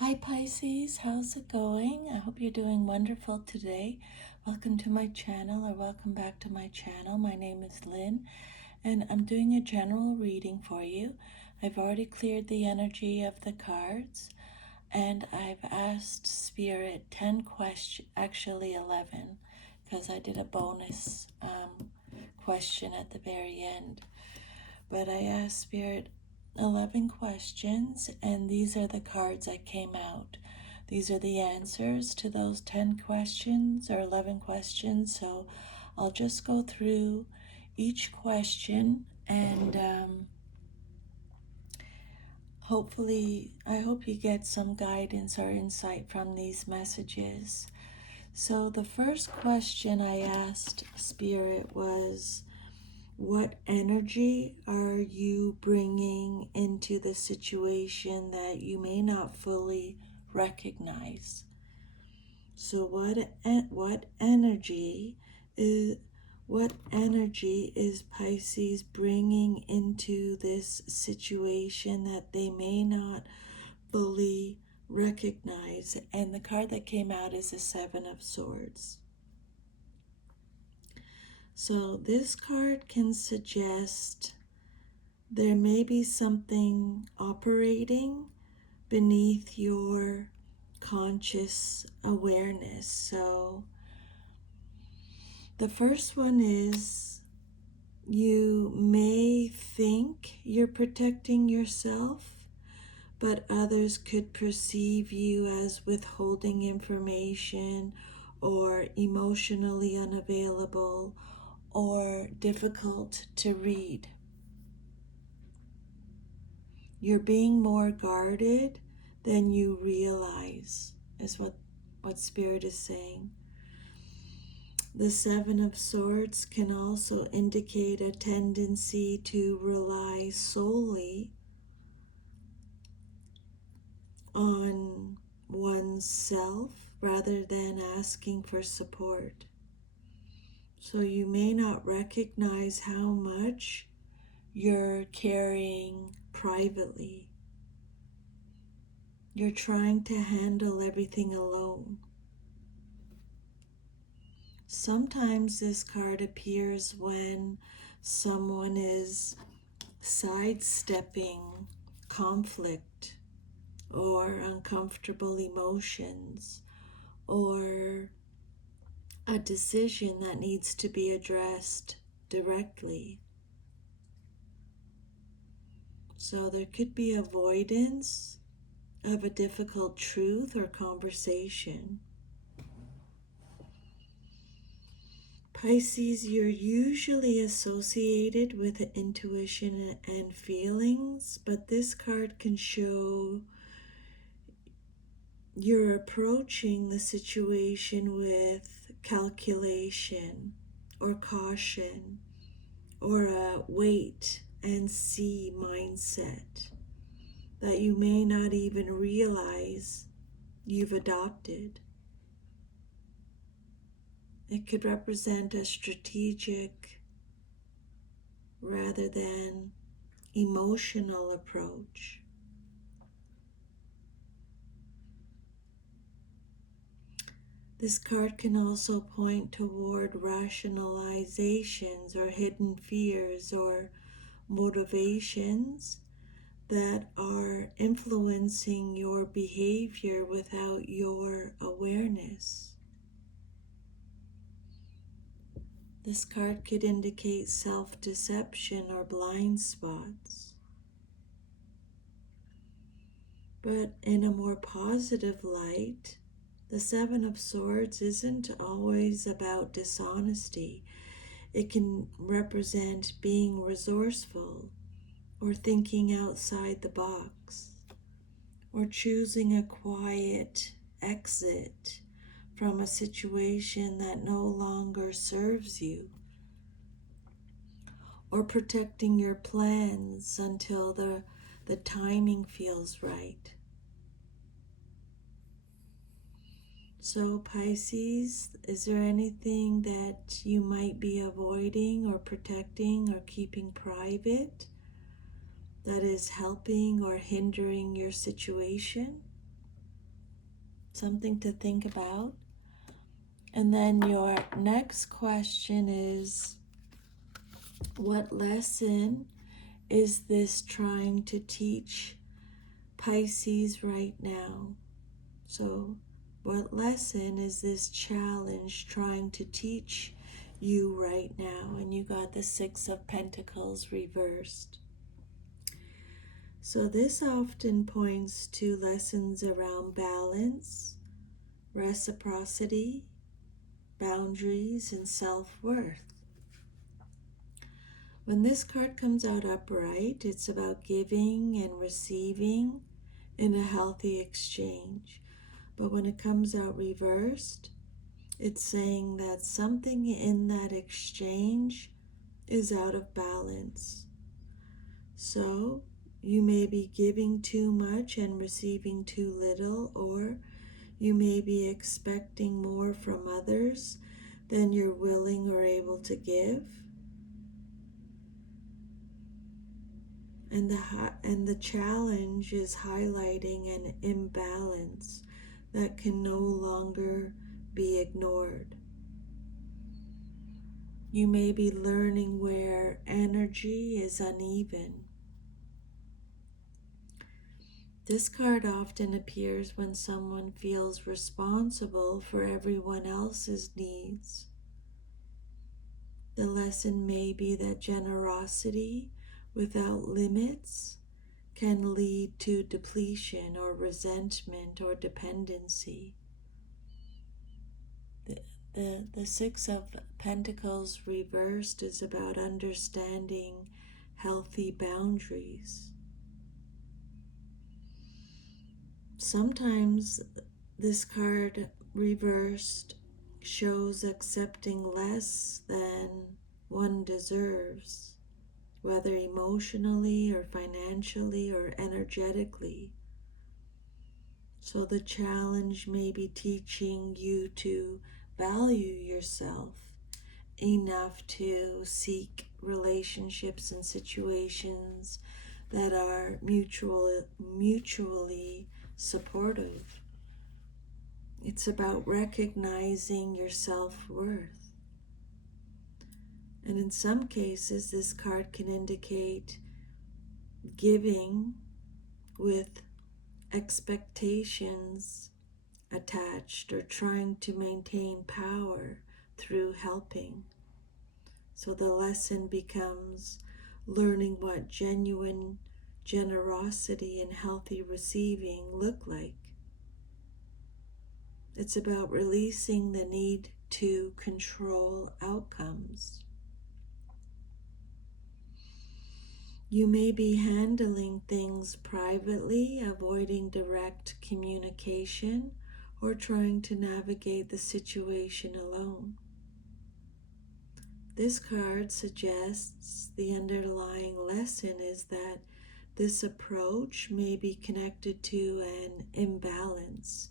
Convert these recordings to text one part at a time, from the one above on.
Hi Pisces, how's it going? I hope you're doing wonderful today. Welcome to my channel, or welcome back to my channel. My name is Lynn and I'm doing a general reading for you. I've already cleared the energy of the cards and I've asked Spirit 10 questions, actually 11, because I did a bonus question at the very end. But I asked Spirit 11 questions, and these are the cards that came out. These are the answers to those 10 questions or 11 questions. So I'll just go through each question and hopefully, I hope you get some guidance or insight from these messages. So the first question I asked Spirit was, what energy are you bringing into the situation that you may not fully recognize? So what energy is Pisces bringing into this situation that they may not fully recognize? And the card that came out is the Seven of Swords. So this card can suggest there may be something operating beneath your conscious awareness. So the first one is, you may think you're protecting yourself, but others could perceive you as withholding information or emotionally unavailable or difficult to read. You're being more guarded than you realize, is what Spirit is saying. The Seven of Swords can also indicate a tendency to rely solely on oneself rather than asking for support. So you may not recognize how much you're carrying privately. You're trying to handle everything alone. Sometimes this card appears when someone is sidestepping conflict or uncomfortable emotions or a decision that needs to be addressed directly. So there could be avoidance of a difficult truth or conversation. Pisces, you're usually associated with intuition and feelings, but this card can show you're approaching the situation with calculation or caution or a wait and see mindset that you may not even realize you've adopted. It could represent a strategic rather than emotional approach. This card can also point toward rationalizations or hidden fears or motivations that are influencing your behavior without your awareness. This card could indicate self-deception or blind spots. But in a more positive light, the Seven of Swords isn't always about dishonesty. It can represent being resourceful or thinking outside the box or choosing a quiet exit from a situation that no longer serves you, or protecting your plans until the timing feels right. So Pisces, is there anything that you might be avoiding or protecting or keeping private that is helping or hindering your situation? something to think about. And then your next question is, what lesson is this trying to teach Pisces right now? So, what lesson is this challenge trying to teach you right now? And you got the Six of Pentacles reversed. So this often points to lessons around balance, reciprocity, boundaries, and self-worth. When this card comes out upright, it's about giving and receiving in a healthy exchange. But when it comes out reversed, it's saying that something in that exchange is out of balance. So you may be giving too much and receiving too little, or you may be expecting more from others than you're willing or able to give. And the challenge is highlighting an imbalance that can no longer be ignored. You may be learning where energy is uneven. This card often appears when someone feels responsible for everyone else's needs. The lesson may be that generosity without limits can lead to depletion or resentment or dependency. The Six of Pentacles reversed is about understanding healthy boundaries. Sometimes this card reversed shows accepting less than one deserves, whether emotionally or financially or energetically. So the challenge may be teaching you to value yourself enough to seek relationships and situations that are mutually supportive. It's about recognizing your self-worth. And in some cases, this card can indicate giving with expectations attached or trying to maintain power through helping. So the lesson becomes learning what genuine generosity and healthy receiving look like. It's about releasing the need to control outcomes. You may be handling things privately, avoiding direct communication, or trying to navigate the situation alone. This card suggests the underlying lesson is that this approach may be connected to an imbalance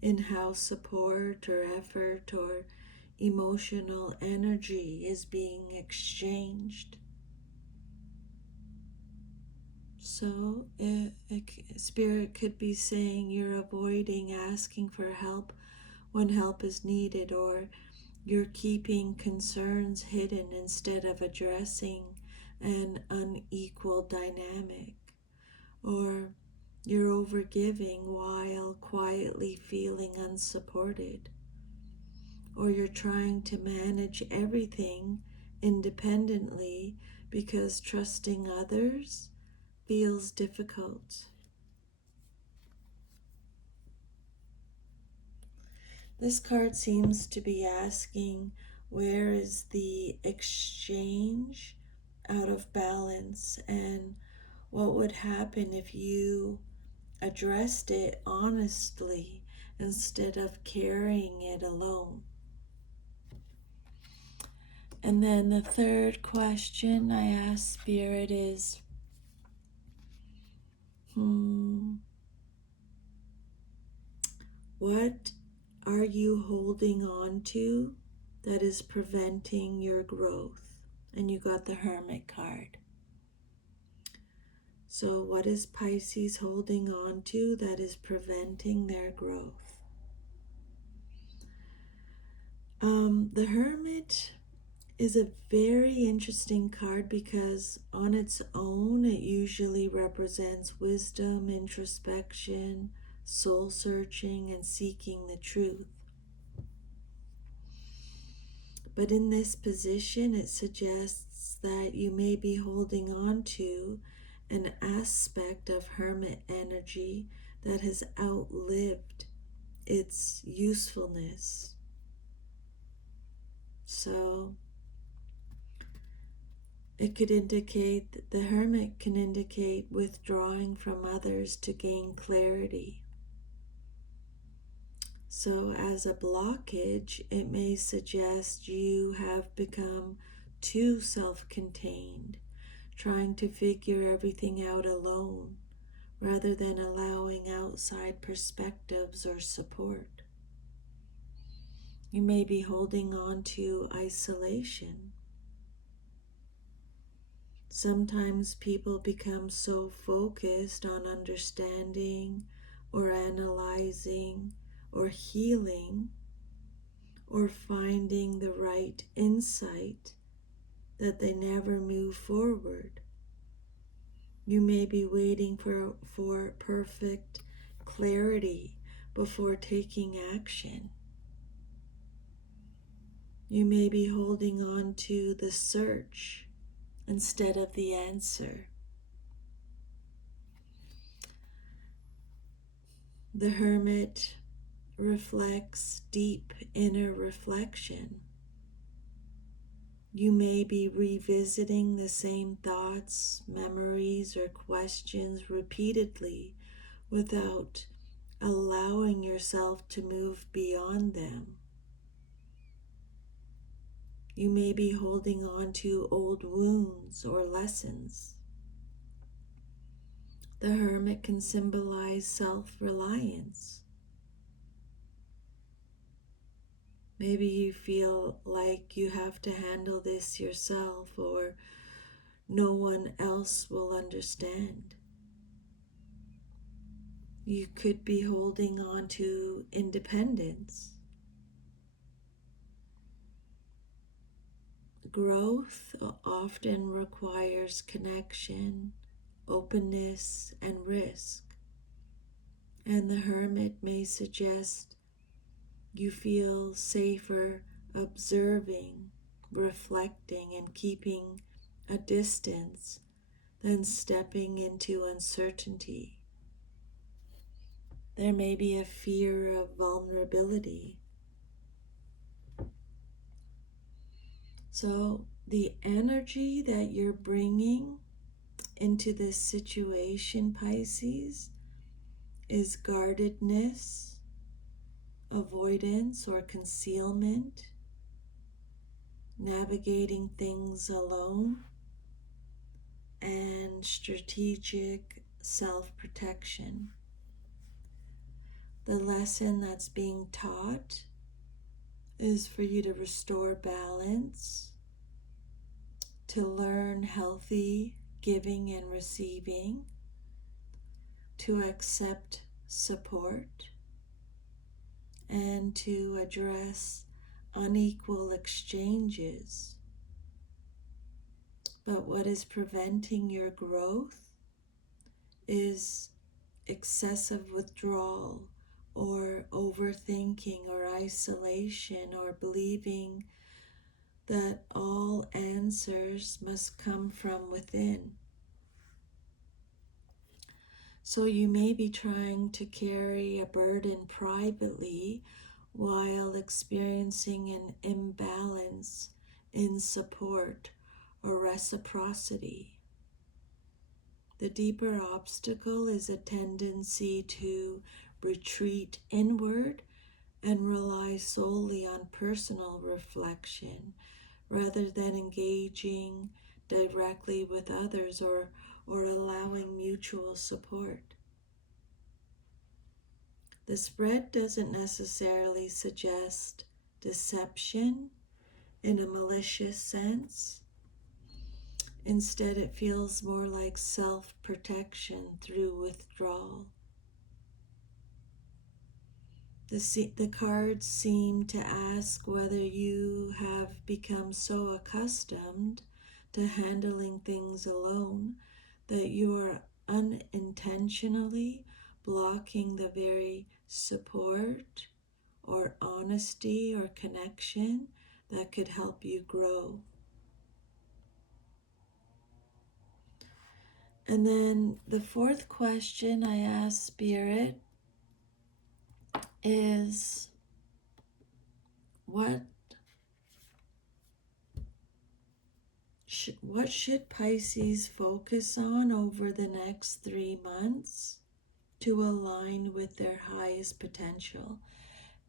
in how support or effort or emotional energy is being exchanged. So Spirit could be saying you're avoiding asking for help when help is needed, or you're keeping concerns hidden instead of addressing an unequal dynamic, or you're overgiving while quietly feeling unsupported, or you're trying to manage everything independently because trusting others feels difficult. This card seems to be asking, where is the exchange out of balance, and what would happen if you addressed it honestly instead of carrying it alone? And then the third question I ask Spirit is, what are you holding on to that is preventing your growth? And you got the Hermit card. So, what is Pisces holding on to that is preventing their growth? The Hermit is a very interesting card because on its own, it usually represents wisdom, introspection, soul searching, and seeking the truth. But in this position, it suggests that you may be holding on to an aspect of Hermit energy that has outlived its usefulness. So it could indicate, the Hermit can indicate withdrawing from others to gain clarity. So as a blockage, it may suggest you have become too self-contained, trying to figure everything out alone, rather than allowing outside perspectives or support. You may be holding on to isolation. Sometimes people become so focused on understanding or analyzing or healing or finding the right insight that they never move forward. You may be waiting for perfect clarity before taking action. You may be holding on to the search instead of the answer. The Hermit reflects deep inner reflection. You may be revisiting the same thoughts, memories, or questions repeatedly without allowing yourself to move beyond them. You may be holding on to old wounds or lessons. The Hermit can symbolize self-reliance. Maybe you feel like you have to handle this yourself, or no one else will understand. You could be holding on to independence. Growth often requires connection, openness, and risk. And the Hermit may suggest you feel safer observing, reflecting, and keeping a distance than stepping into uncertainty. There may be a fear of vulnerability. So the energy that you're bringing into this situation, Pisces, is guardedness, avoidance or concealment, navigating things alone, and strategic self-protection. The lesson that's being taught is for you to restore balance, to learn healthy giving and receiving, to accept support, and to address unequal exchanges. But what is preventing your growth is excessive withdrawal or overthinking or isolation or believing that all answers must come from within. So you may be trying to carry a burden privately while experiencing an imbalance in support or reciprocity. The deeper obstacle is a tendency to retreat inward and rely solely on personal reflection rather than engaging directly with others or allowing mutual support. The spread doesn't necessarily suggest deception in a malicious sense. Instead, it feels more like self-protection through withdrawal. The cards seem to ask whether you have become so accustomed to handling things alone that you are unintentionally blocking the very support or honesty or connection that could help you grow. And then the fourth question I asked Spirit is, what should Pisces focus on over the next 3 months to align with their highest potential?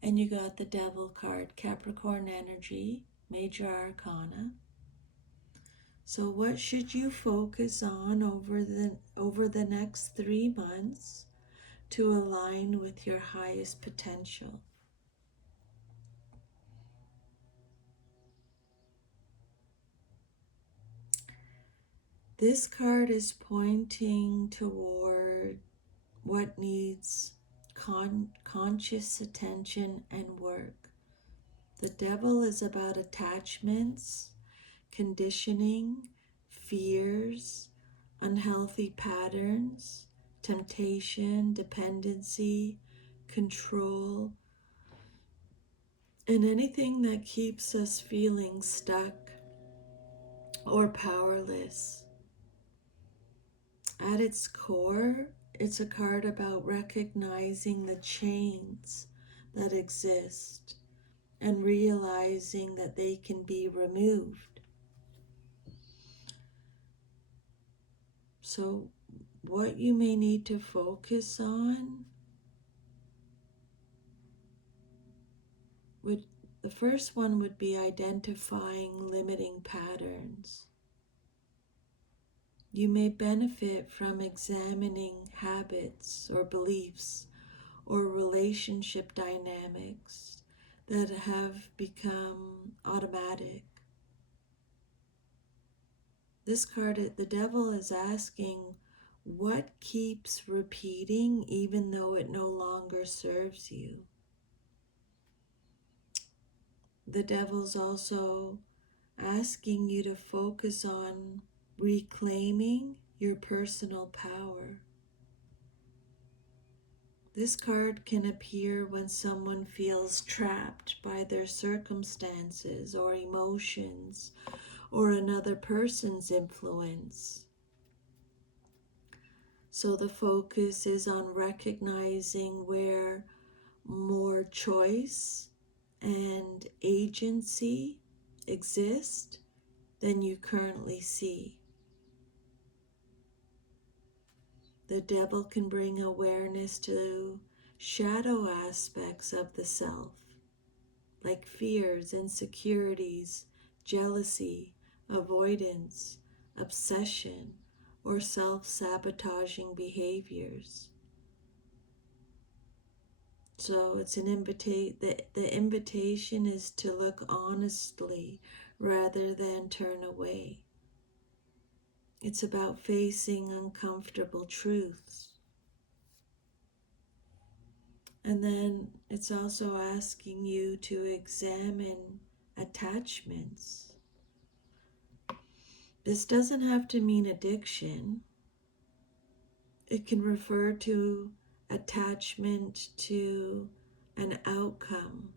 And you got the Devil card, Capricorn energy, Major Arcana. So what should you focus on over the next 3 months to align with your highest potential? This card is pointing toward what needs conscious attention and work. The Devil is about attachments, conditioning, fears, unhealthy patterns, temptation, dependency, control, and anything that keeps us feeling stuck or powerless. At its core, it's a card about recognizing the chains that exist and realizing that they can be removed. So, what you may need to focus on would, the first one would be identifying limiting patterns. You may benefit from examining habits or beliefs or relationship dynamics that have become automatic. This card, the Devil, is asking, what keeps repeating even though it no longer serves you? The Devil's also asking you to focus on reclaiming your personal power. This card can appear when someone feels trapped by their circumstances or emotions or another person's influence. So the focus is on recognizing where more choice and agency exist than you currently see. The Devil can bring awareness to shadow aspects of the self, like fears, insecurities, jealousy, avoidance, obsession, or self-sabotaging behaviors. So it's an the invitation is to look honestly rather than turn away. It's about facing uncomfortable truths. And then it's also asking you to examine attachments. This doesn't have to mean addiction. It can refer to attachment to an outcome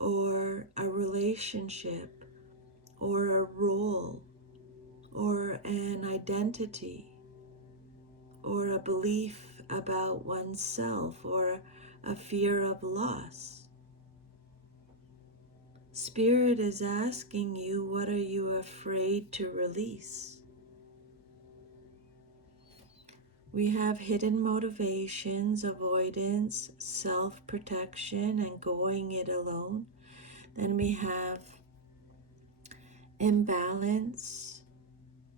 or a relationship or a role or an identity or a belief about oneself or a fear of loss. Spirit is asking you, what are you afraid to release? We have hidden motivations, avoidance, self-protection, and going it alone. Then we have imbalance,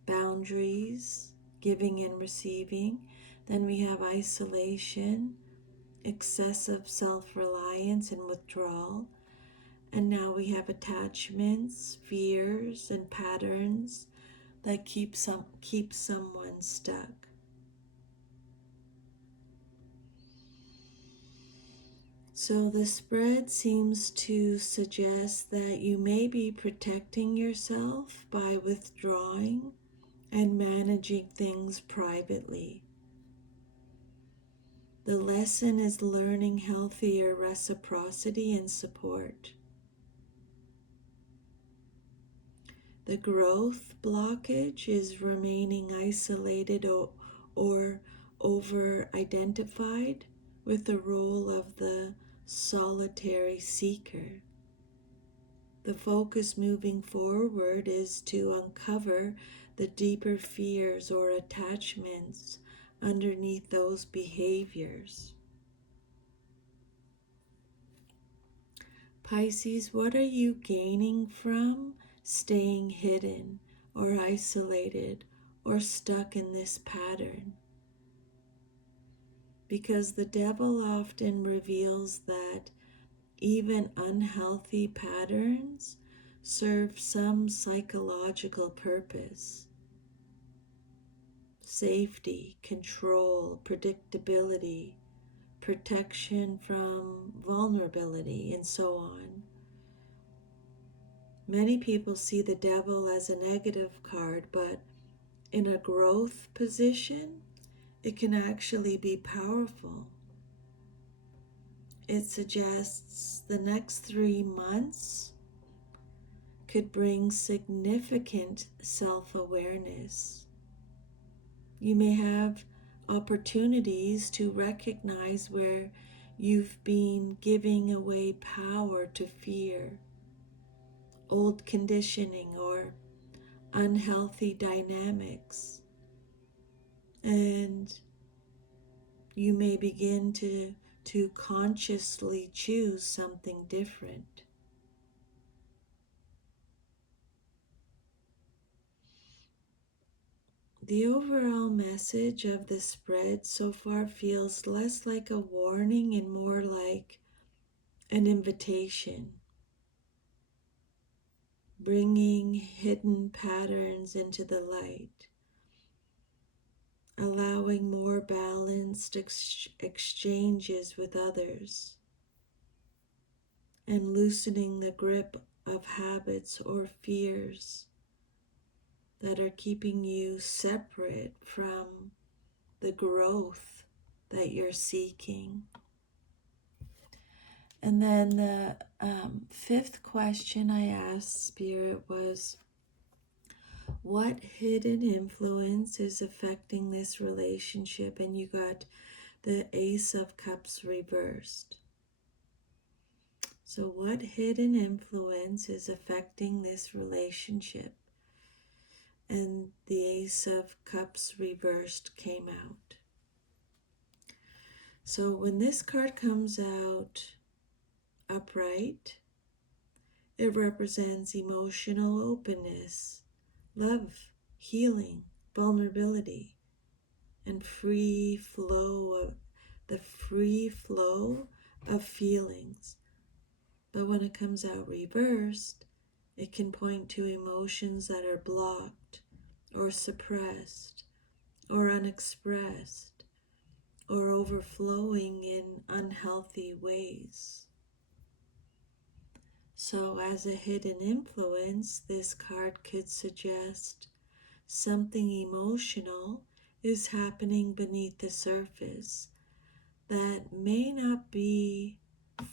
boundaries, giving and receiving. Then we have isolation, excessive self-reliance and withdrawal. And now we have attachments, fears, and patterns that keeps someone stuck. So the spread seems to suggest that you may be protecting yourself by withdrawing and managing things privately. The lesson is learning healthier reciprocity and support. The growth blockage is remaining isolated or over-identified with the role of the solitary seeker. The focus moving forward is to uncover the deeper fears or attachments underneath those behaviors. Pisces, what are you gaining from staying hidden or isolated or stuck in this pattern? Because the devil often reveals that even unhealthy patterns serve some psychological purpose. Safety, control, predictability, protection from vulnerability, and so on. Many people see the devil as a negative card, but in a growth position, it can actually be powerful. It suggests the next 3 months could bring significant self-awareness. You may have opportunities to recognize where you've been giving away power to fear, old conditioning, or unhealthy dynamics. And you may begin to consciously choose something different. The overall message of the spread so far feels less like a warning and more like an invitation, bringing hidden patterns into the light, allowing more balanced exchanges with others, and loosening the grip of habits or fears that are keeping you separate from the growth that you're seeking. And then the fifth question I asked Spirit was, what hidden influence is affecting this relationship? And you got the Ace of Cups reversed. So what hidden influence is affecting this relationship? And the Ace of Cups reversed came out. So when this card comes out upright, it represents emotional openness, love, healing, vulnerability, and free flow of feelings. But when it comes out reversed, it can point to emotions that are blocked or suppressed or unexpressed or overflowing in unhealthy ways. So as a hidden influence, this card could suggest something emotional is happening beneath the surface that may not be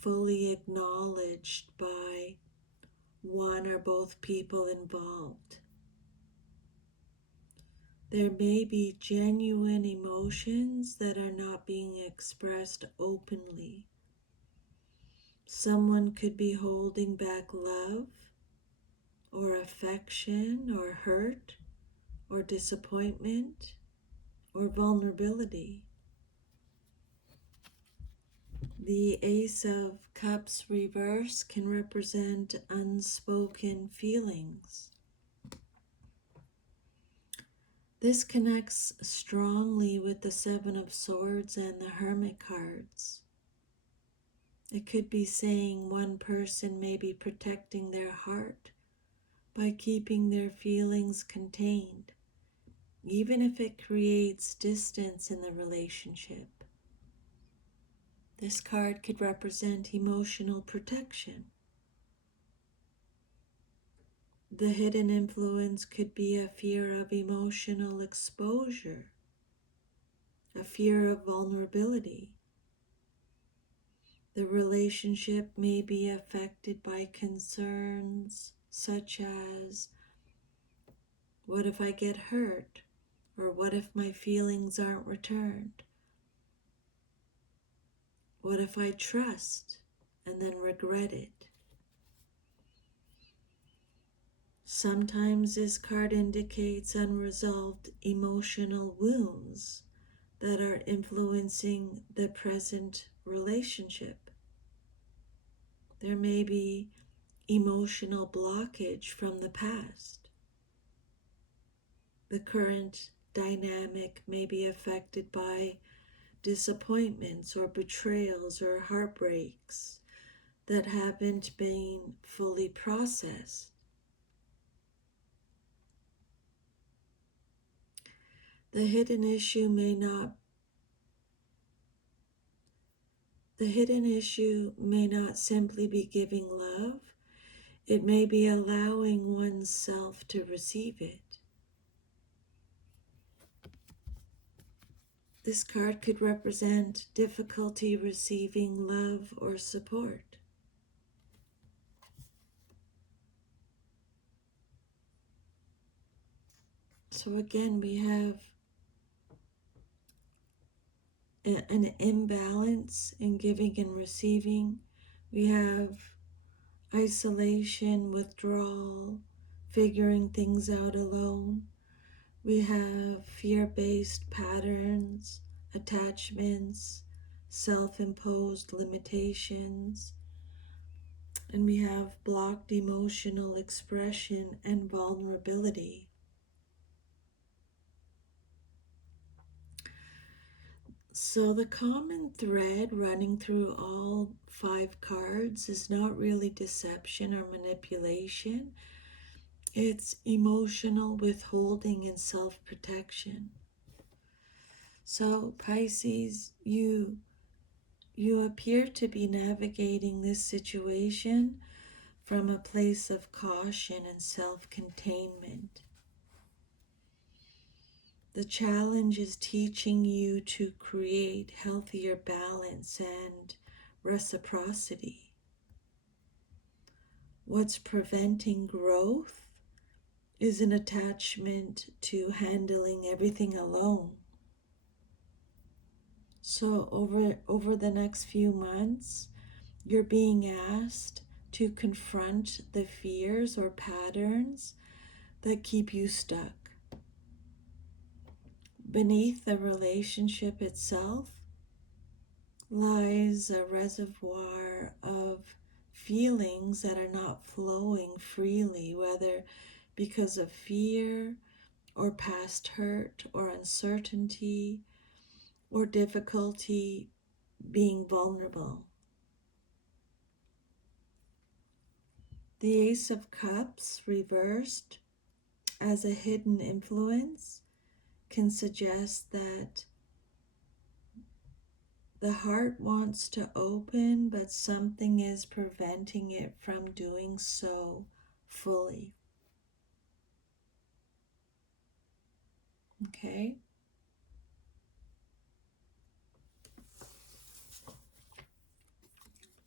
fully acknowledged by one or both people involved. There may be genuine emotions that are not being expressed openly. Someone could be holding back love or affection or hurt or disappointment or vulnerability. The Ace of Cups reverse can represent unspoken feelings. This connects strongly with the Seven of Swords and the Hermit cards. It could be saying one person may be protecting their heart by keeping their feelings contained, even if it creates distance in the relationship. This card could represent emotional protection. The hidden influence could be a fear of emotional exposure, a fear of vulnerability. The relationship may be affected by concerns such as, what if I get hurt? Or what if my feelings aren't returned? What if I trust and then regret it? Sometimes this card indicates unresolved emotional wounds that are influencing the present relationship. There may be emotional blockage from the past. The current dynamic may be affected by disappointments or betrayals or heartbreaks that haven't been fully processed. The hidden issue may not simply be giving love. It may be allowing oneself to receive it. This card could represent difficulty receiving love or support. So again, we have an imbalance in giving and receiving. We have isolation, withdrawal, figuring things out alone. We have fear-based patterns, attachments, self-imposed limitations, and we have blocked emotional expression and vulnerability. So the common thread running through all 5 cards is not really deception or manipulation. It's emotional withholding and self-protection. So Pisces, you appear to be navigating this situation from a place of caution and self-containment. The challenge is teaching you to create healthier balance and reciprocity. What's preventing growth is an attachment to handling everything alone. So over the next few months, you're being asked to confront the fears or patterns that keep you stuck. Beneath the relationship itself lies a reservoir of feelings that are not flowing freely, whether because of fear or past hurt or uncertainty or difficulty being vulnerable. The Ace of Cups reversed as a hidden influence can suggest that the heart wants to open, but something is preventing it from doing so fully. Okay?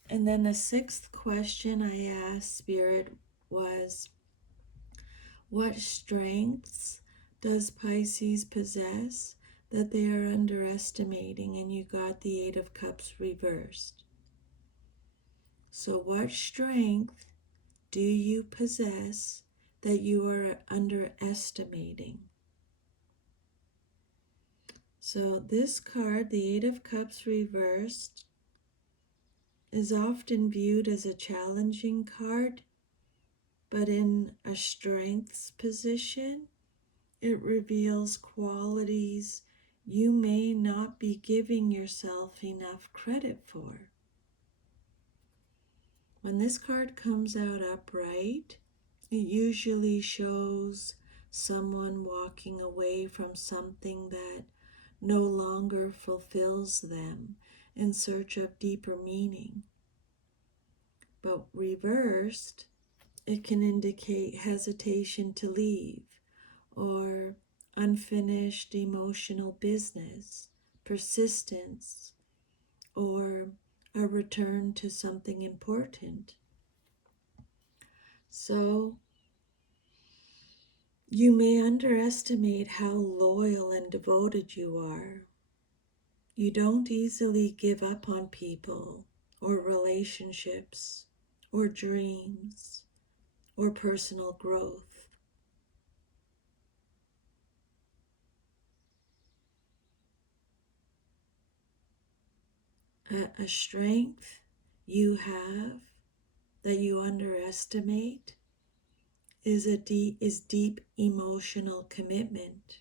And then the 6th question I asked Spirit was, what strengths does Pisces possess that they are underestimating? And you got the 8 of Cups reversed. So what strength do you possess that you are underestimating? So this card, the 8 of Cups reversed, is often viewed as a challenging card, but in a strengths position, it reveals qualities you may not be giving yourself enough credit for. When this card comes out upright, It usually shows someone walking away from something that no longer fulfills them in search of deeper meaning. But reversed, it can indicate hesitation to leave or unfinished emotional business, persistence, or a return to something important. So, you may underestimate how loyal and devoted you are. You don't easily give up on people or relationships or dreams or personal growth. A strength you have that you underestimate is deep emotional commitment.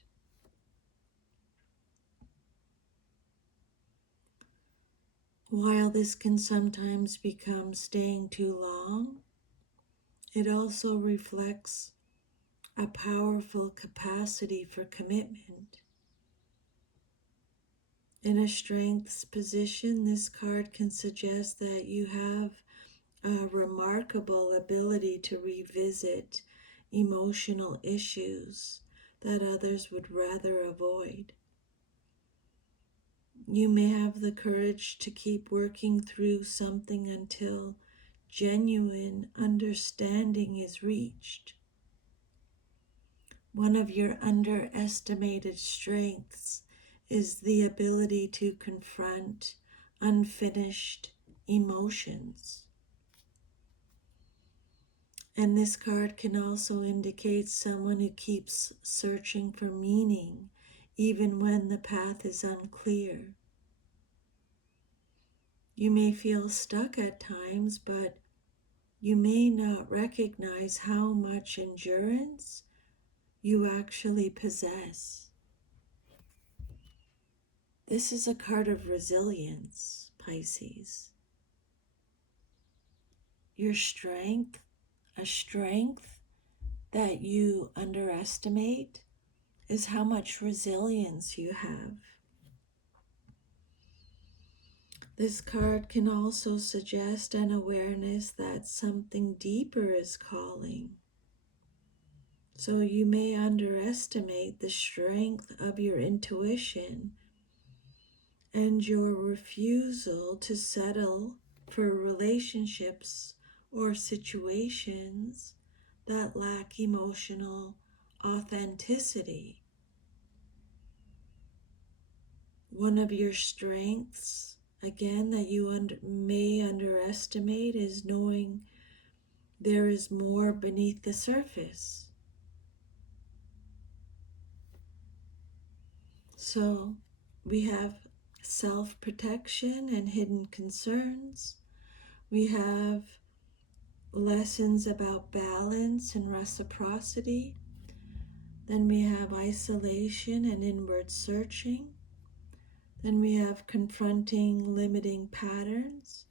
While this can sometimes become staying too long, it also reflects a powerful capacity for commitment. In a strengths position, this card can suggest that you have a remarkable ability to revisit emotional issues that others would rather avoid. You may have the courage to keep working through something until genuine understanding is reached. One of your underestimated strengths is the ability to confront unfinished emotions. And this card can also indicate someone who keeps searching for meaning even when the path is unclear. You may feel stuck at times, but you may not recognize how much endurance you actually possess. This is a card of resilience, Pisces. Your strength, a strength that you underestimate, is how much resilience you have. This card can also suggest an awareness that something deeper is calling. So you may underestimate the strength of your intuition and your refusal to settle for relationships or situations that lack emotional authenticity. One of your strengths, again, that you may underestimate is knowing there is more beneath the surface. So we have self-protection and hidden concerns. We have lessons about balance and reciprocity. Then we have isolation and inward searching. Then we have confronting limiting patterns.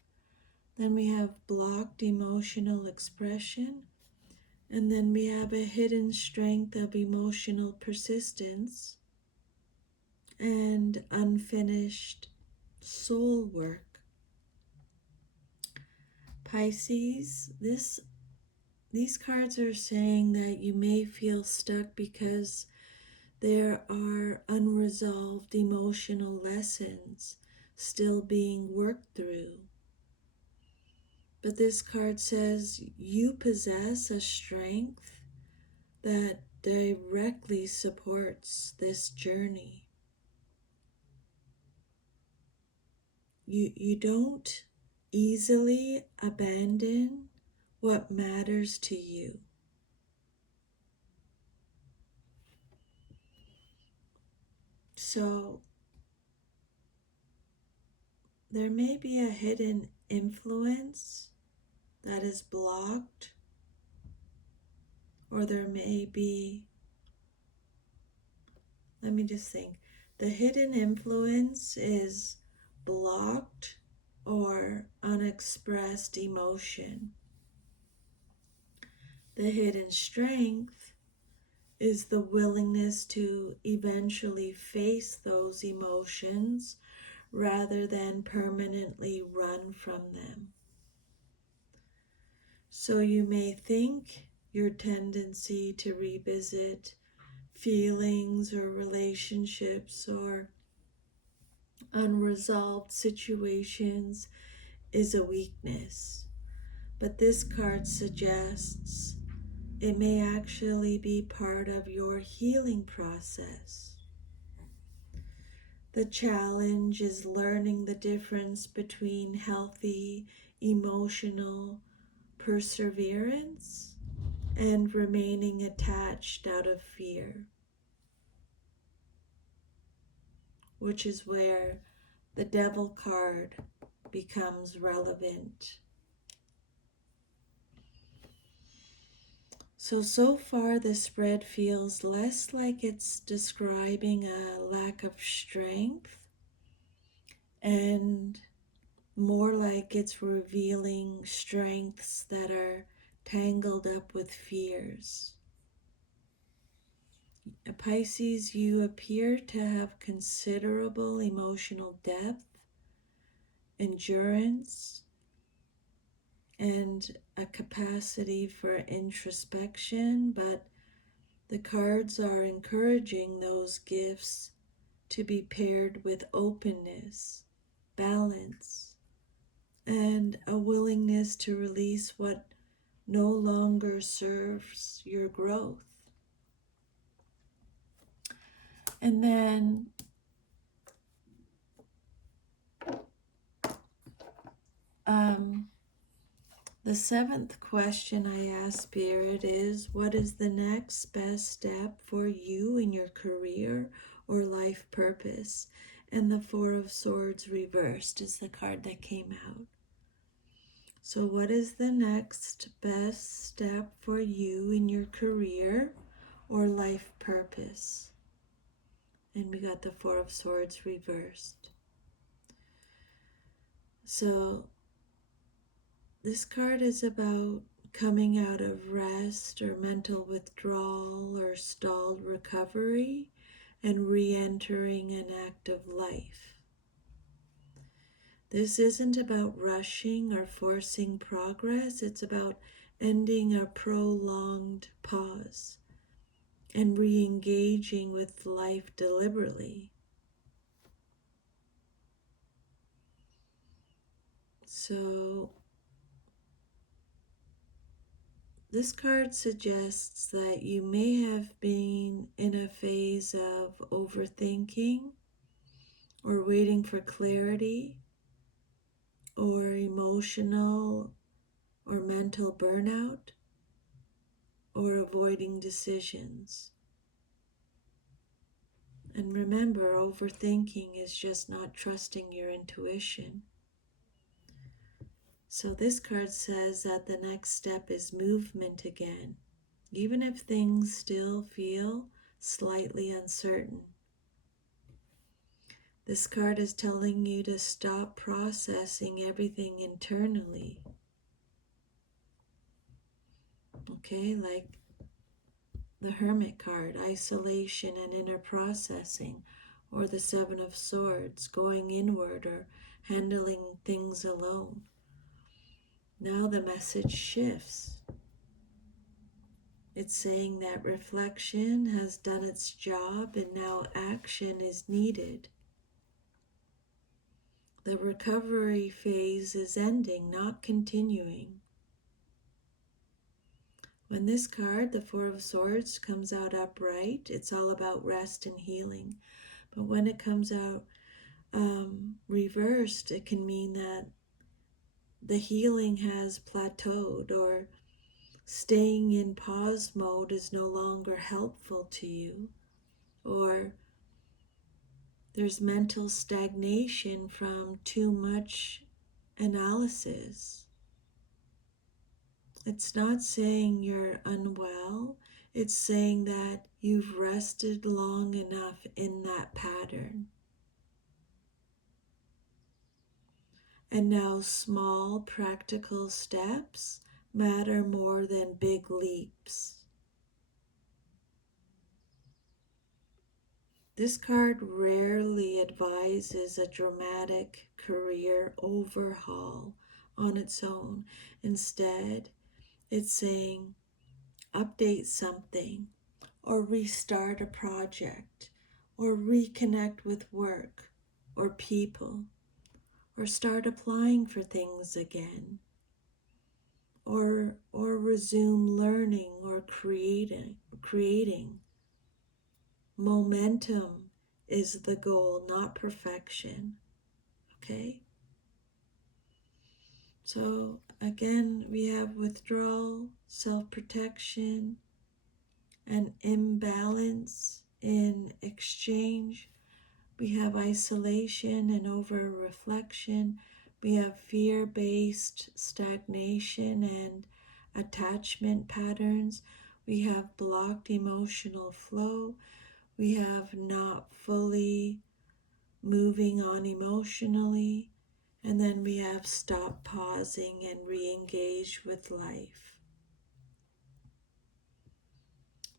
Then we have blocked emotional expression. And then we have a hidden strength of emotional persistence and unfinished soul work. Pisces, these cards are saying that you may feel stuck because there are unresolved emotional lessons still being worked through. But this card says you possess a strength that directly supports this journey. You don't easily abandon what matters to you. So there may be a hidden influence that is blocked, or there may be, let me just think, the hidden influence is blocked or unexpressed emotion. The hidden strength is the willingness to eventually face those emotions rather than permanently run from them. So you may think your tendency to revisit feelings or relationships or unresolved situations is a weakness. But this card suggests it may actually be part of your healing process. The challenge is learning the difference between healthy emotional perseverance and remaining attached out of fear, which is where the Devil card becomes relevant. So far the spread feels less like it's describing a lack of strength and more like it's revealing strengths that are tangled up with fears. Pisces, you appear to have considerable emotional depth, endurance, and a capacity for introspection, but the cards are encouraging those gifts to be paired with openness, balance, and a willingness to release what no longer serves your growth. And then the seventh question I ask Spirit is, what is the next best step for you in your career or life purpose? And the Four of Swords reversed is the card that came out. So what is the next best step for you in your career or life purpose? And we got the Four of Swords reversed. So this card is about coming out of rest or mental withdrawal or stalled recovery and re-entering an active life. This isn't about rushing or forcing progress. It's about ending a prolonged pause and re-engaging with life deliberately. So this card suggests that you may have been in a phase of overthinking or waiting for clarity or emotional or mental burnout or avoiding decisions. And remember, overthinking is just not trusting your intuition. So this card says that the next step is movement again, even if things still feel slightly uncertain. This card is telling you to stop processing everything internally. Okay, like the Hermit card, isolation and inner processing, or the Seven of Swords, going inward or handling things alone. Now the message shifts. It's saying that reflection has done its job and now action is needed. The recovery phase is ending, not continuing. When this card, the Four of Swords, comes out upright, it's all about rest and healing. But when it comes out reversed, it can mean that the healing has plateaued, or staying in pause mode is no longer helpful to you, or there's mental stagnation from too much analysis. It's not saying you're unwell, it's saying that you've rested long enough in that pattern. And now small practical steps matter more than big leaps. This card rarely advises a dramatic career overhaul on its own. Instead, it's saying update something, or restart a project, or reconnect with work or people, or start applying for things again, or resume learning or creating. Momentum is the goal, not perfection. Okay? So again, we have withdrawal, self-protection, and imbalance in exchange. We have isolation and over-reflection. We have fear-based stagnation and attachment patterns. We have blocked emotional flow. We have not fully moving on emotionally. And then we have stop pausing and re-engage with life.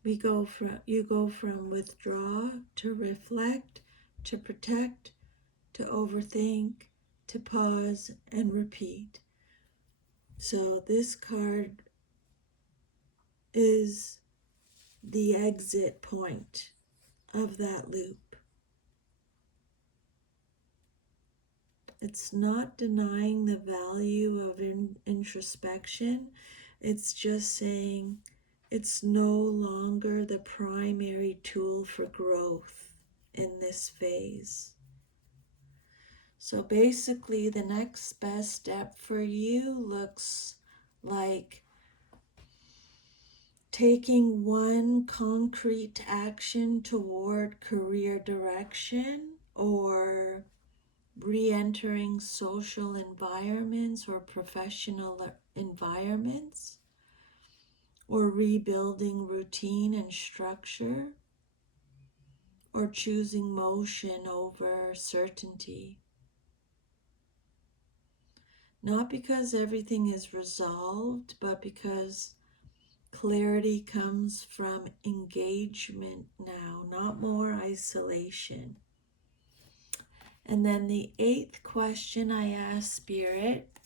You go from withdraw to reflect to protect to overthink to pause and repeat. So this card is the exit point of that loop. It's not denying the value of introspection. It's just saying it's no longer the primary tool for growth in this phase. So basically, the next best step for you looks like taking one concrete action toward career direction, or re-entering social environments or professional environments, or rebuilding routine and structure, or choosing motion over certainty. Not because everything is resolved, but because clarity comes from engagement now, not more isolation. And then the 8th question I ask Spirit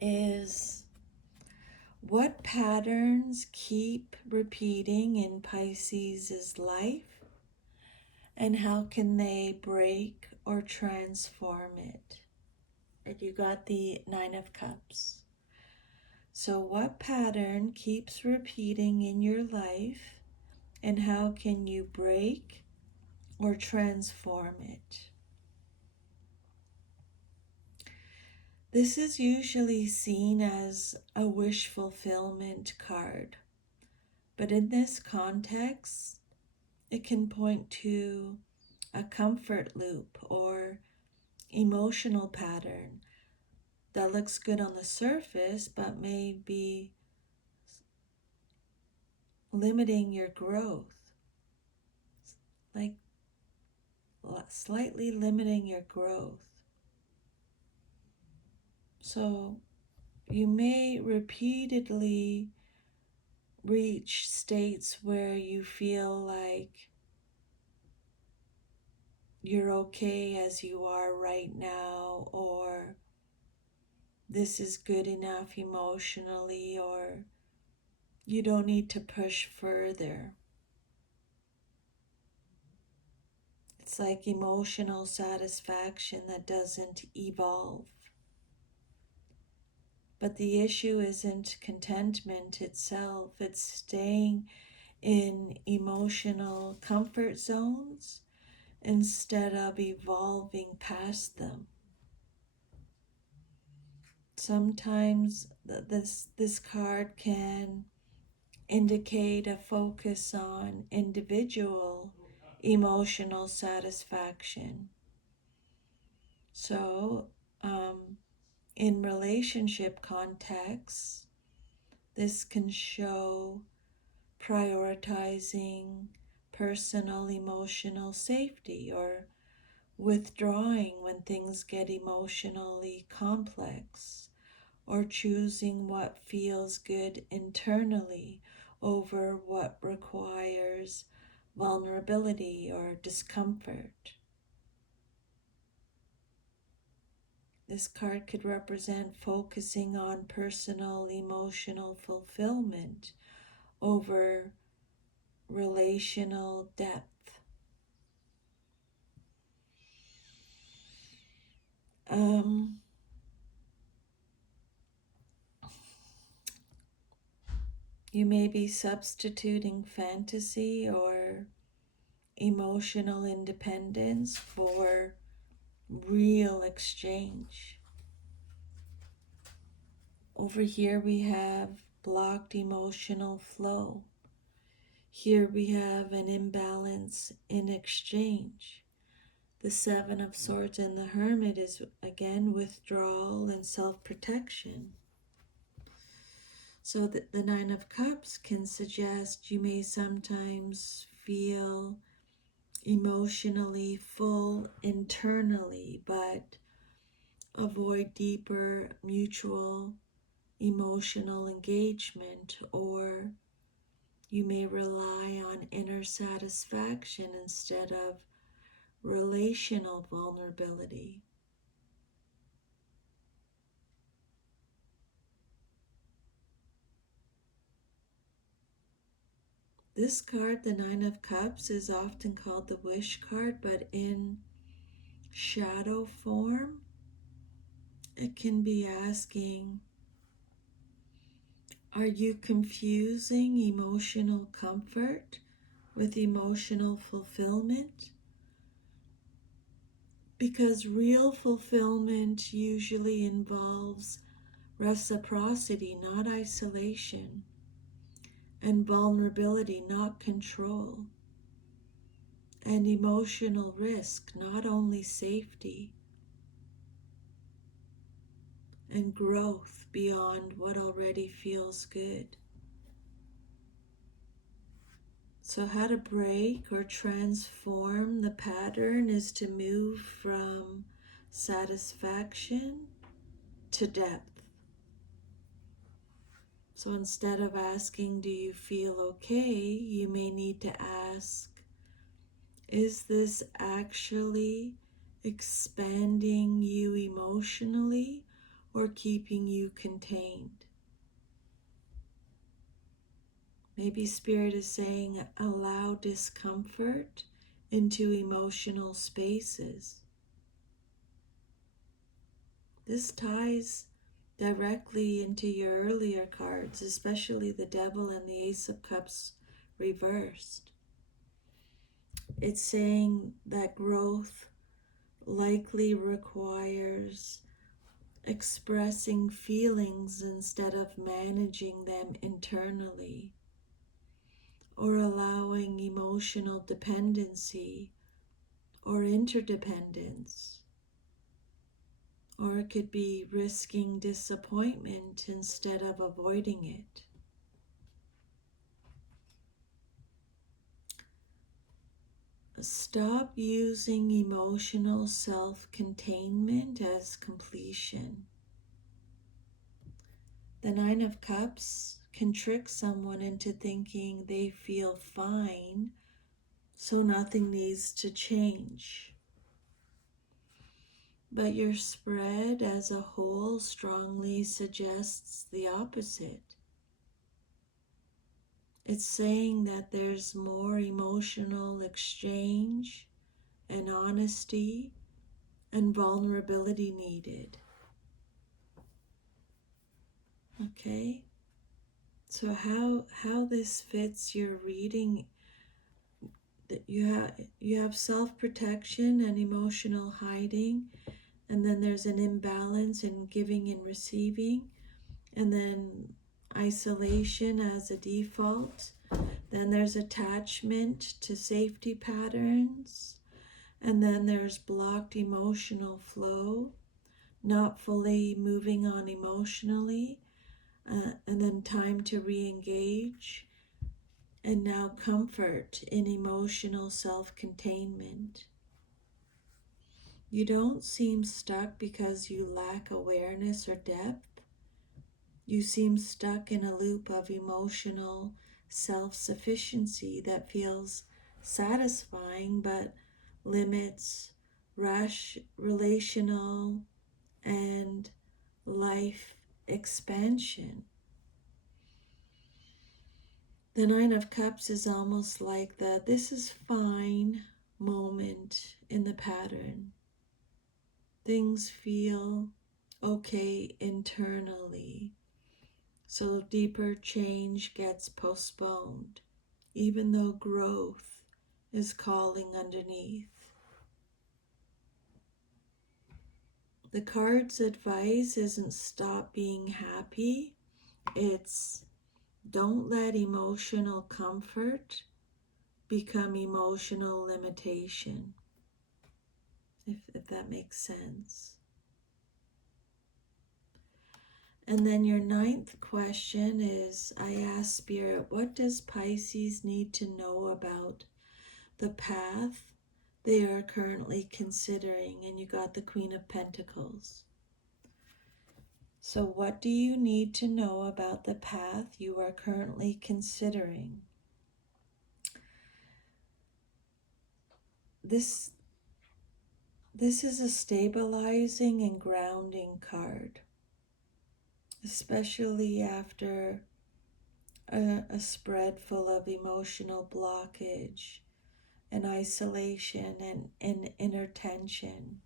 is, what patterns keep repeating in Pisces' life, and how can they break or transform it? And you got the 9 of Cups. So what pattern keeps repeating in your life, and how can you break or transform it? This is usually seen as a wish fulfillment card, but in this context, it can point to a comfort loop or emotional pattern that looks good on the surface but may be limiting your growth, like slightly limiting your growth. So you may repeatedly reach states where you feel like you're okay as you are right now, or this is good enough emotionally, or you don't need to push further. It's like emotional satisfaction that doesn't evolve. But the issue isn't contentment itself, it's staying in emotional comfort zones instead of evolving past them. Sometimes this card can indicate a focus on individual emotional satisfaction. So, in relationship contexts, this can show prioritizing personal emotional safety, or withdrawing when things get emotionally complex, or choosing what feels good internally over what requires vulnerability or discomfort. This card could represent focusing on personal emotional fulfillment over relational depth. You may be substituting fantasy or emotional independence for real exchange. Over here we have blocked emotional flow. Here we have an imbalance in exchange. The Seven of Swords and the Hermit is again withdrawal and self-protection. So the Nine of Cups can suggest you may sometimes feel emotionally full internally, but avoid deeper mutual emotional engagement, or you may rely on inner satisfaction instead of relational vulnerability. This card, the Nine of Cups, is often called the wish card, but in shadow form, it can be asking, are you confusing emotional comfort with emotional fulfillment? Because real fulfillment usually involves reciprocity, not isolation, and vulnerability, not control, and emotional risk, not only safety, and growth beyond what already feels good. So how to break or transform the pattern is to move from satisfaction to depth. So instead of asking, do you feel okay, you may need to ask, is this actually expanding you emotionally or keeping you contained? Maybe Spirit is saying, allow discomfort into emotional spaces. This ties directly into your earlier cards, especially the Devil and the Ace of Cups reversed. It's saying that growth likely requires expressing feelings instead of managing them internally, or allowing emotional dependency or interdependence. Or it could be risking disappointment instead of avoiding it. Stop using emotional self-containment as completion. The Nine of Cups can trick someone into thinking they feel fine, so nothing needs to change. But your spread as a whole strongly suggests the opposite. It's saying that there's more emotional exchange and honesty and vulnerability needed. Okay? So how this fits your reading, that you have self-protection and emotional hiding, and then there's an imbalance in giving and receiving, and then isolation as a default. Then there's attachment to safety patterns, and then there's blocked emotional flow, not fully moving on emotionally, and then time to re-engage, and now comfort in emotional self-containment. You don't seem stuck because you lack awareness or depth. You seem stuck in a loop of emotional self-sufficiency that feels satisfying but limits rush, relational, and life expansion. The Nine of Cups is almost like the "this is fine" moment in the pattern. Things feel okay internally, so deeper change gets postponed, even though growth is calling underneath. The card's advice isn't stop being happy, it's don't let emotional comfort become emotional limitation, if that makes sense. And then your ninth question is, I asked Spirit, what does Pisces need to know about the path they are currently considering? And you got the Queen of Pentacles. So what do you need to know about the path you are currently considering? This is a stabilizing and grounding card, especially after a spread full of emotional blockage and isolation and inner tension.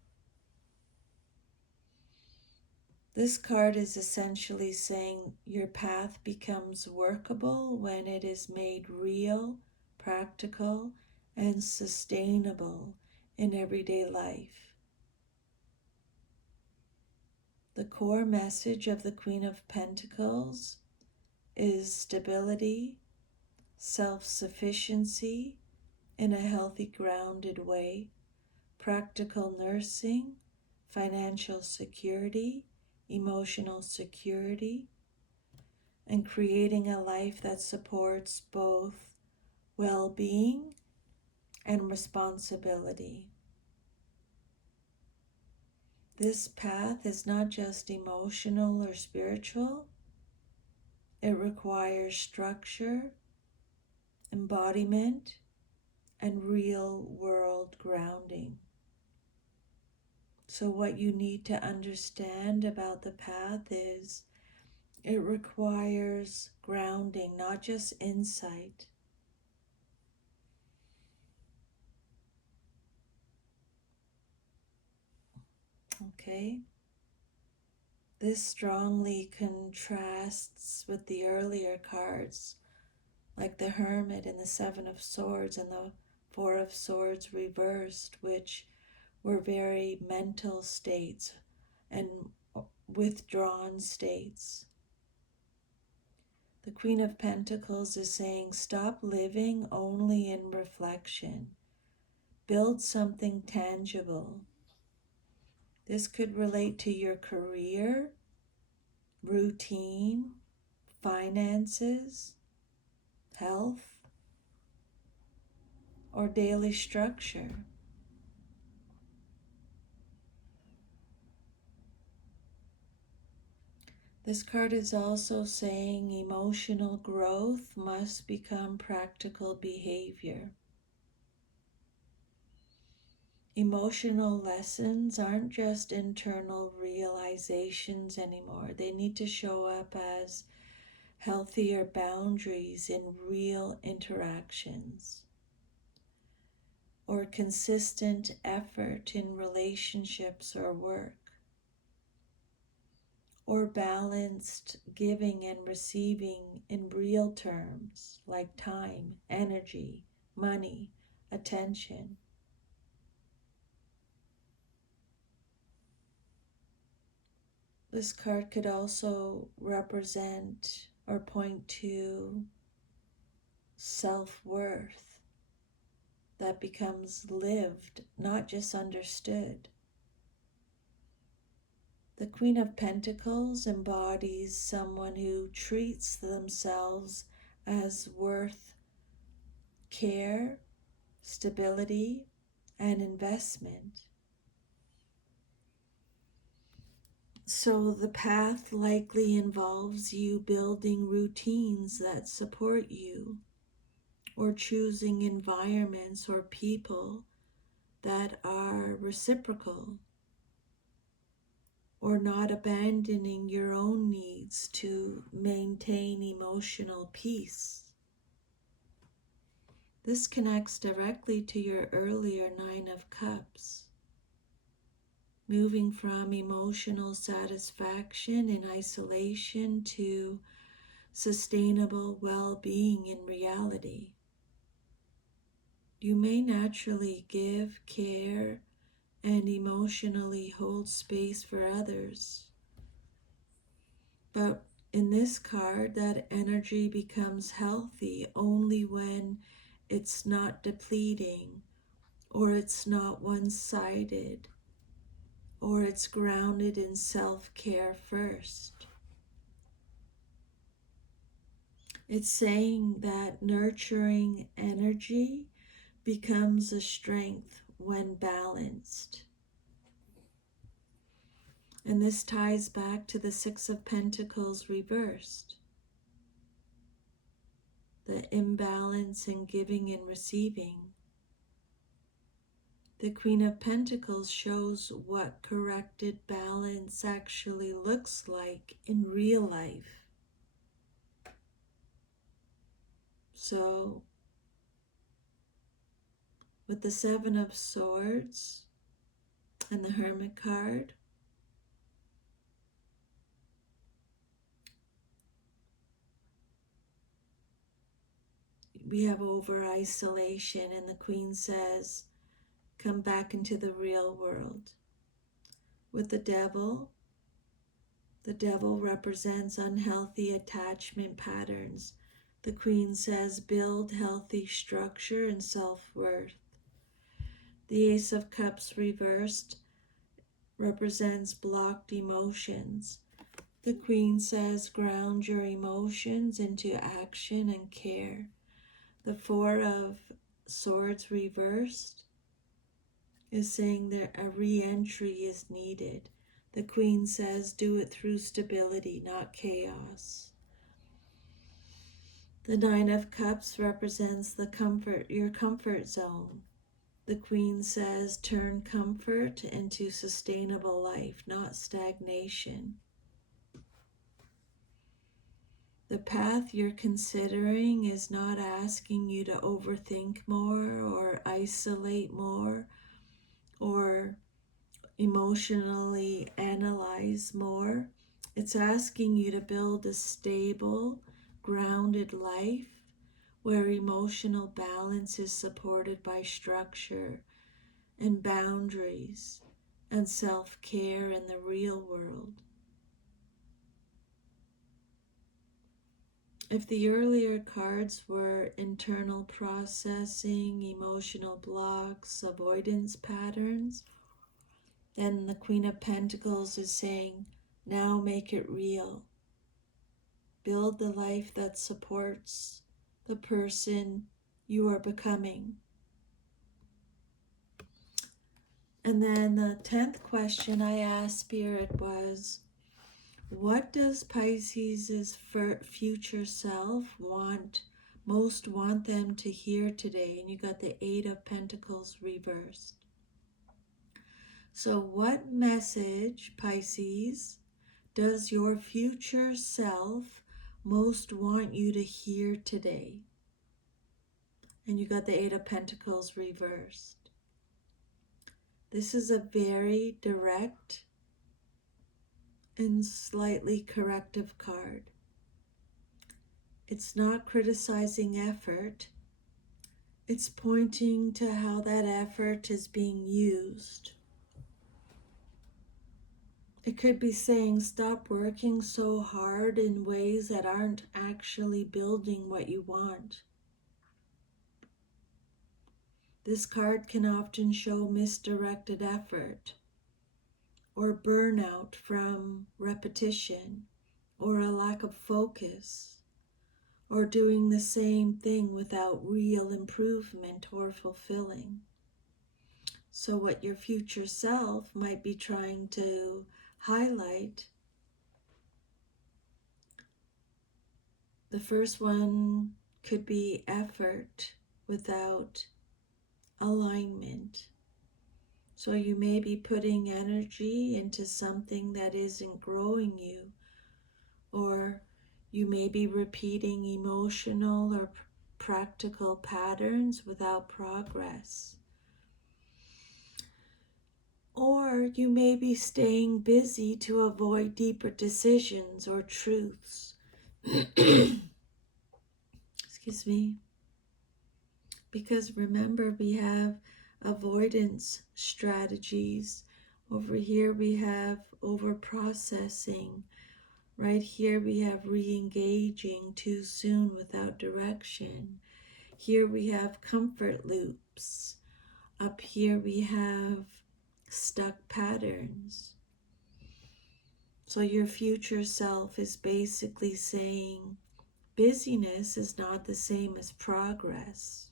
This card is essentially saying your path becomes workable when it is made real, practical, and sustainable in everyday life. The core message of the Queen of Pentacles is stability, self-sufficiency in a healthy, grounded way, practical nursing, financial security, emotional security, and creating a life that supports both well-being and responsibility. This path is not just emotional or spiritual. It requires structure, embodiment, and real-world grounding. So what you need to understand about the path is it requires grounding, not just insight. Okay? This strongly contrasts with the earlier cards, like the Hermit and the Seven of Swords and the Four of Swords reversed, which were very mental states and withdrawn states. The Queen of Pentacles is saying, stop living only in reflection. Build something tangible. This could relate to your career, routine, finances, health, or daily structure. This card is also saying emotional growth must become practical behavior. Emotional lessons aren't just internal realizations anymore. They need to show up as healthier boundaries in real interactions, or consistent effort in relationships or work, or balanced giving and receiving in real terms like time, energy, money, attention. This card could also represent or point to self-worth that becomes lived, not just understood. The Queen of Pentacles embodies someone who treats themselves as worth care, stability, and investment. So the path likely involves you building routines that support you, or choosing environments or people that are reciprocal, or not abandoning your own needs to maintain emotional peace. This connects directly to your earlier Nine of Cups, moving from emotional satisfaction in isolation to sustainable well-being in reality. You may naturally give, care, and emotionally hold space for others. But in this card, that energy becomes healthy only when it's not depleting, or it's not one-sided, or it's grounded in self-care first. It's saying that nurturing energy becomes a strength when balanced. And this ties back to the Six of Pentacles reversed. The imbalance in giving and receiving. The Queen of Pentacles shows what corrected balance actually looks like in real life. So, with the Seven of Swords and the Hermit card, we have over isolation, and the Queen says, come back into the real world. With the Devil represents unhealthy attachment patterns. The Queen says, build healthy structure and self-worth. The Ace of Cups reversed represents blocked emotions. The Queen says, ground your emotions into action and care. The Four of Swords reversed is saying that a re-entry is needed. The Queen says, do it through stability, not chaos. The Nine of Cups represents your comfort zone. The Queen says, turn comfort into sustainable life, not stagnation. The path you're considering is not asking you to overthink more or isolate more or emotionally analyze more. It's asking you to build a stable, grounded life where emotional balance is supported by structure and boundaries and self-care in the real world. If the earlier cards were internal processing, emotional blocks, avoidance patterns, then the Queen of Pentacles is saying, now make it real. Build the life that supports the person you are becoming. And then the 10th question I asked Spirit was, what does Pisces' future self most want them to hear today? And you got the Eight of Pentacles reversed. So what message, Pisces, does your future self most want you to hear today? And you got the Eight of Pentacles reversed. This is a very direct and slightly corrective card. It's not criticizing effort. It's pointing to how that effort is being used. It could be saying, stop working so hard in ways that aren't actually building what you want. This card can often show misdirected effort or burnout from repetition or a lack of focus or doing the same thing without real improvement or fulfilling. So what your future self might be trying to highlight. The first one could be effort without alignment. So you may be putting energy into something that isn't growing you, or you may be repeating emotional or practical patterns without progress. Or you may be staying busy to avoid deeper decisions or truths. Excuse me. Because remember, we have avoidance strategies. Over here we have over-processing. Right here we have re-engaging too soon without direction. Here we have comfort loops. Up here we have stuck patterns. So your future self is basically saying busyness is not the same as progress.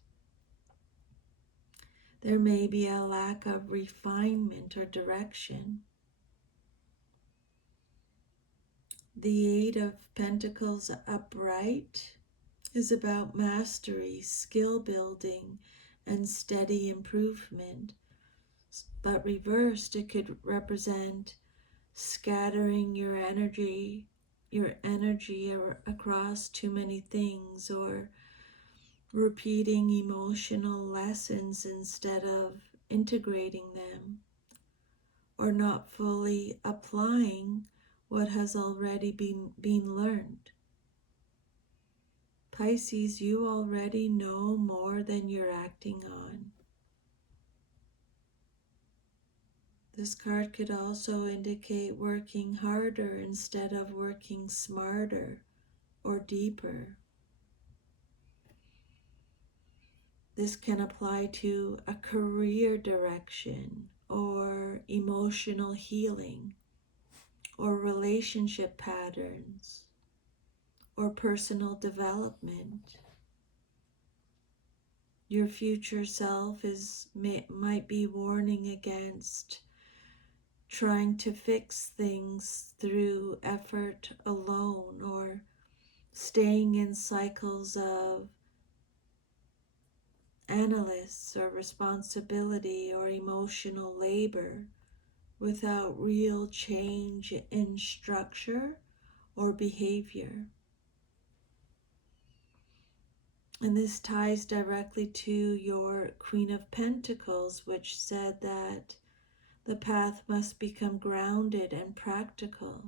There may be a lack of refinement or direction. The Eight of Pentacles upright is about mastery, skill building, and steady improvement. But reversed, it could represent scattering your energy across too many things, or repeating emotional lessons instead of integrating them, or not fully applying what has already been learned. Pisces, you already know more than you're acting on. This card could also indicate working harder instead of working smarter or deeper. This can apply to a career direction, or emotional healing, or relationship patterns, or personal development. Your future self might be warning against trying to fix things through effort alone, or staying in cycles of analysis or responsibility or emotional labor without real change in structure or behavior. And this ties directly to your Queen of Pentacles, which said that the path must become grounded and practical.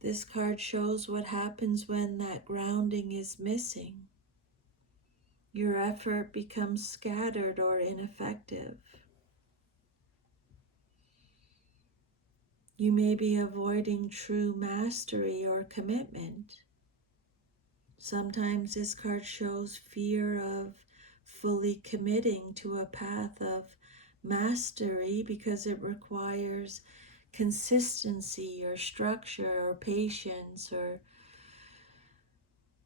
This card shows what happens when that grounding is missing. Your effort becomes scattered or ineffective. You may be avoiding true mastery or commitment. Sometimes this card shows fear of fully committing to a path of mastery because it requires consistency or structure or patience or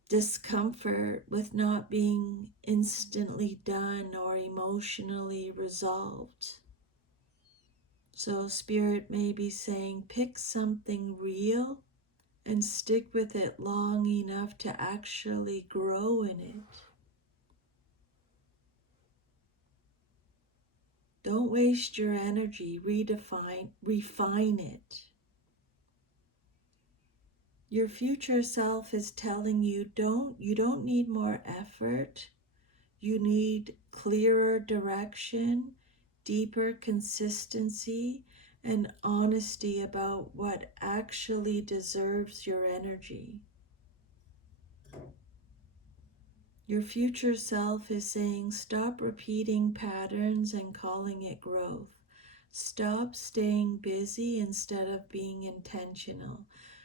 discomfort with not being instantly done or emotionally resolved. So Spirit may be saying, pick something real and stick with it long enough to actually grow in it. Don't waste your energy, refine it. Your future self is telling you you don't need more effort. You need clearer direction, deeper consistency, and honesty about what actually deserves your energy. Your future self is saying, stop repeating patterns and calling it growth. Stop staying busy instead of being intentional.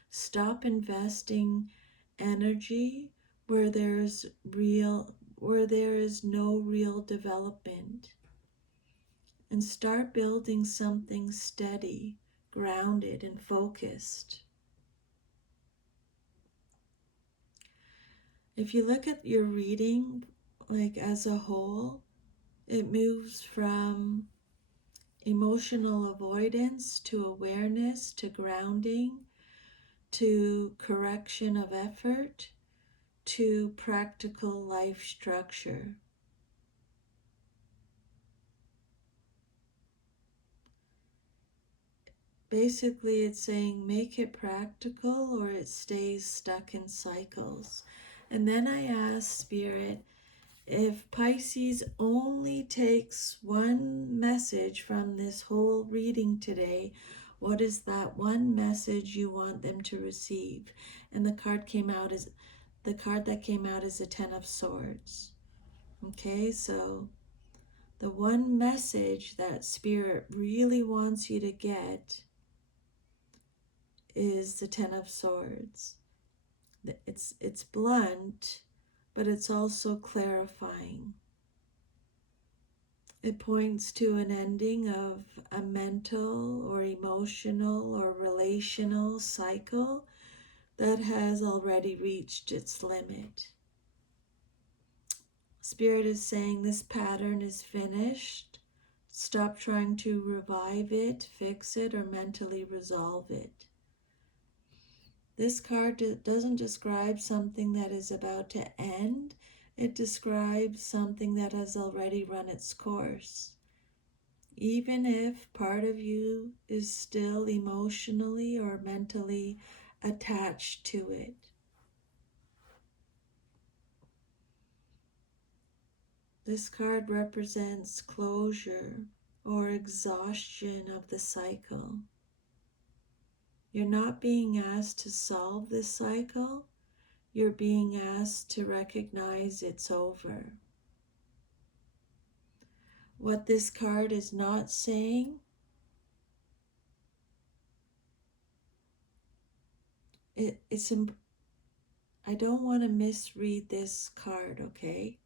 Stop investing energy where there is no real development. And start building something steady, grounded, and focused. If you look at your reading, like as a whole, it moves from emotional avoidance to awareness to grounding to correction of effort to practical life structure. Basically, it's saying make it practical or it stays stuck in cycles. And then I asked Spirit, if Pisces only takes one message from this whole reading today, what is that one message you want them to receive? And the card that came out is the Ten of Swords. Okay, so the one message that Spirit really wants you to get is the Ten of Swords. It's blunt, but it's also clarifying. It points to an ending of a mental or emotional or relational cycle that has already reached its limit. Spirit is saying this pattern is finished. Stop trying to revive it, fix it, or mentally resolve it. This card doesn't describe something that is about to end. It describes something that has already run its course. Even if part of you is still emotionally or mentally attached to it. This card represents closure or exhaustion of the cycle. You're not being asked to solve this cycle. You're being asked to recognize it's over. What this card is not saying, I don't want to misread this card, okay?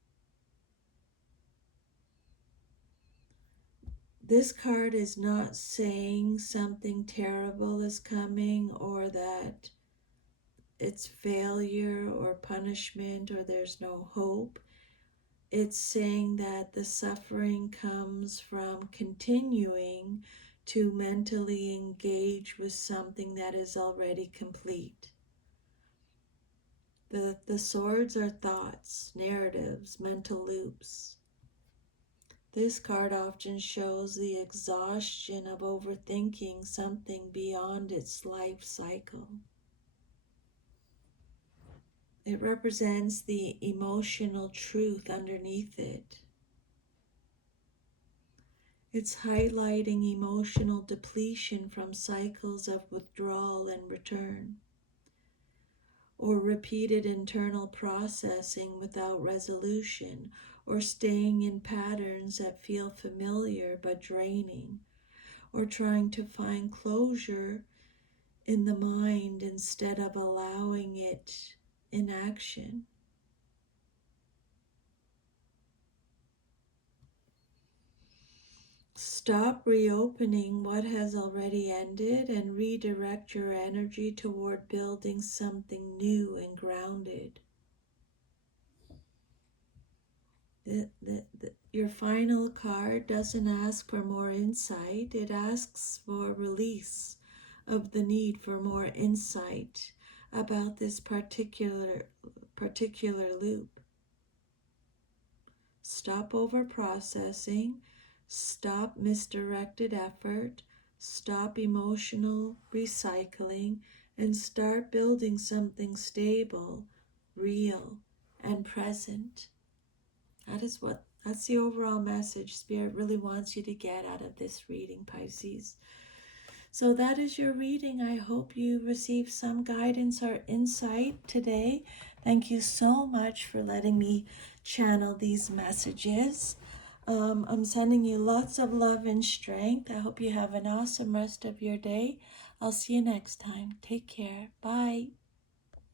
This card is not saying something terrible is coming or that it's failure or punishment or there's no hope. It's saying that the suffering comes from continuing to mentally engage with something that is already complete. The swords are thoughts, narratives, mental loops. This card often shows the exhaustion of overthinking something beyond its life cycle. It represents the emotional truth underneath it. It's highlighting emotional depletion from cycles of withdrawal and return, or repeated internal processing without resolution, or staying in patterns that feel familiar but draining, or trying to find closure in the mind instead of allowing it in action. Stop reopening what has already ended and redirect your energy toward building something new and grounded. Your final card doesn't ask for more insight, it asks for release of the need for more insight about this particular loop. Stop over-processing, stop misdirected effort, stop emotional recycling, and start building something stable, real, and present. That's the overall message Spirit really wants you to get out of this reading, Pisces. So that is your reading. I hope you received some guidance or insight today. Thank you so much for letting me channel these messages. I'm sending you lots of love and strength. I hope you have an awesome rest of your day. I'll see you next time. Take care. Bye.